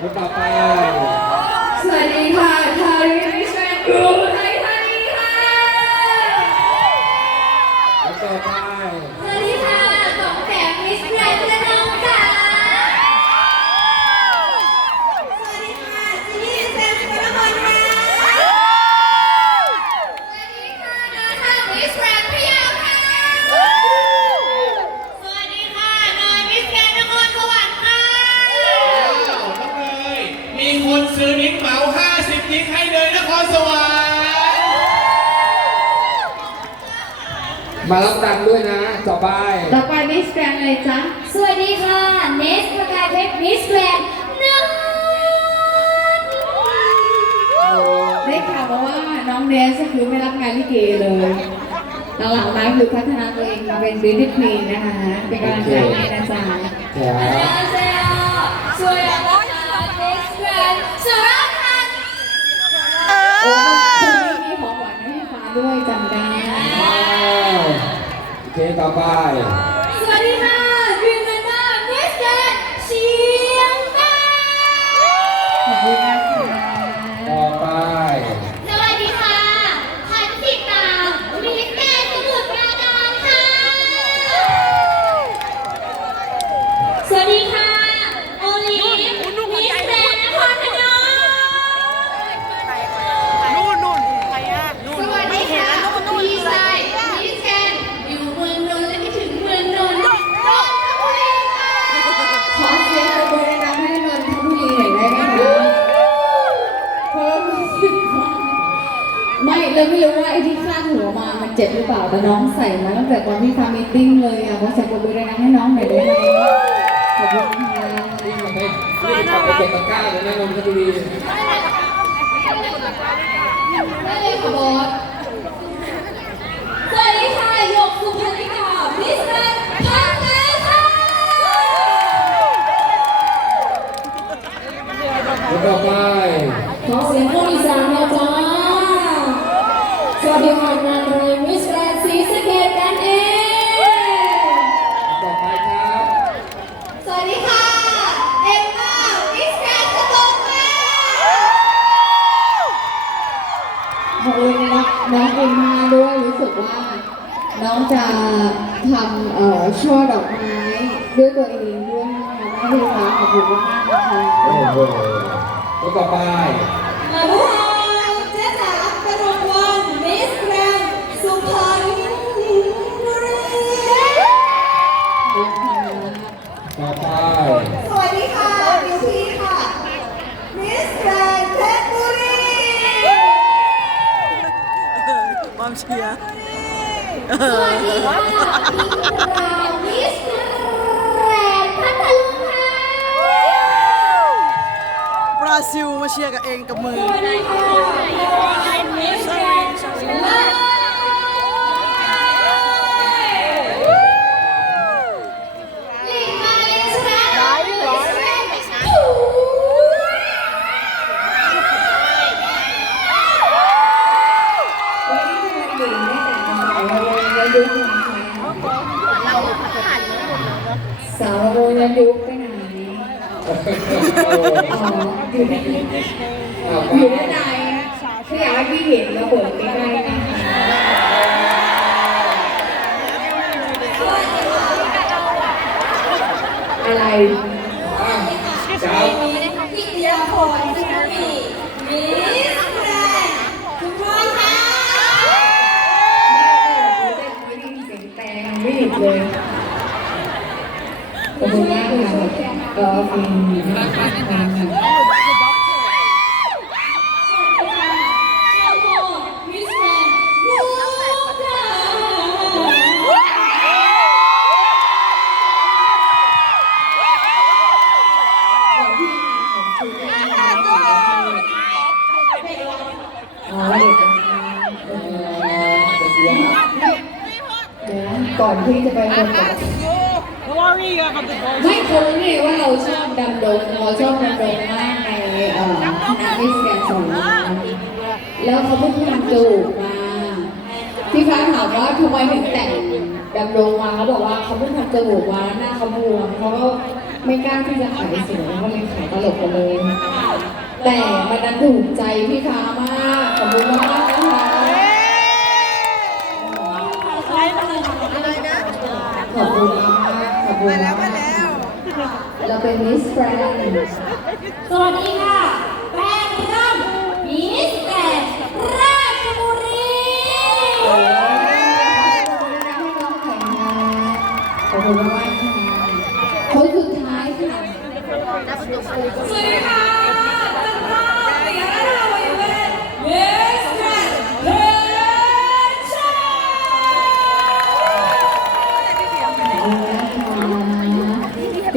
คนต่อไปสวัสดีค่ะคาริมิชแอนกรู มารับตังค์ด้วยนะ ต่อไป ต่อไปมิสแกรนด์เลยจ้ะสวัสดีค่ะ เนสประกายเพชรมิสแกรนด์นนได้ข่าวมาว่าน้องเนสก็คือไม่รับงานลิเกเลยหลังๆมาคือพัฒนาตัวเองมาเป็นบิวตี้ควีนนะคะ เป็นกำลังใจให้นะจ๊ะแถวสวยนะคะมิสแกรนด์สุราษฎร์ธานีโอ้คนนี้มีของหวานให้พี่ฟ้าด้วยจำได้ ว้าว เจ็บหรือเปล่าแต่น้องใส่มาตั้งแต่ตอนที่ทำมีตติ้งเลยอะขอเสียงปรบมือดังๆให้น้องหน่อยได้ไหมขอบคุณค่ะนี่มันไปนี่มันไปเก็บตะกร้าเลยนะนนทบุรีได้เลยค่ะบอสสวัสดีค่ะหยกสุภานิกามิสแกรนด์พังงาค่ะคนต่อไปขอเสียงคนอีสานนะจ๊ะสวัสดีค่ะ น้องจะทำเอ่อช่อดอกไม้ด้วยตัวเองด้วยนะคะแม่พี่ฟ้าขอบคุณมากๆนะคะ โอ้โหคนต่อไป มาดูเสวัสดีค่ะเรามิสแกรนด์พัทลุงค่ะบราซิลมาเชียร์กับเองกับมือ สวัสดีค่ะมิสแกรนด์ลาวลิงมาลินชนะมิสแกรนด์ถูวันนี้เป็นวันหญิงไม่แต่งสาวระวงระยุกต์นะคะส แล้วยุบไปไหนอ๋ออยู่ในอยู่ด้านในถ้าอยากให้พี่เห็นระเบิดใกล้ๆนะคะอะไร อะเจ้า พิทยาพรสิงห์ปีมิสแกรนด์ทุกคนค่ะได้เลยเสียงแตงไม่หยุดเลยขอบคุณมากค่ะก็ฟินมากค่ะมิสแกรนด์ลูกค่ะของพี่ของคุณแม่อ๋อเด็กเออ เด็กเลี้ยง เดี๋ ยวนะก่อนที่จะไปคนต่อ วอรี่อะครับทุกคนไม่คนรู้นี่ว่าเราชอบดำดงเราชอบดำดงมากในเอ่อคณะวิศวกรรมสองแล้วเขาเพิ่งทำจมูกมาพี่ฟ้าถามว่าทำไมถึงแต่งดำดงมาเขาบอกว่าเขาเพิ่งทำจมูกมาแล้วหน้าเขาบวมเขาก็ไม่กล้าที่จะขายสวยก็เลยขายตลกกันเลย แต่มันนั้นถูกใจพี่ฟ้ามากขอบคุณมากๆนะคะอะไรนะขอบคุณมาก มาแล้วมาแล้ว เราเป็นมิสแกรนสวัสดีค่ะแปงร่ำมิสแกรนราชบุรีขอบคุณมากค่ะคนสุดท้ายค่ะ สวัสดี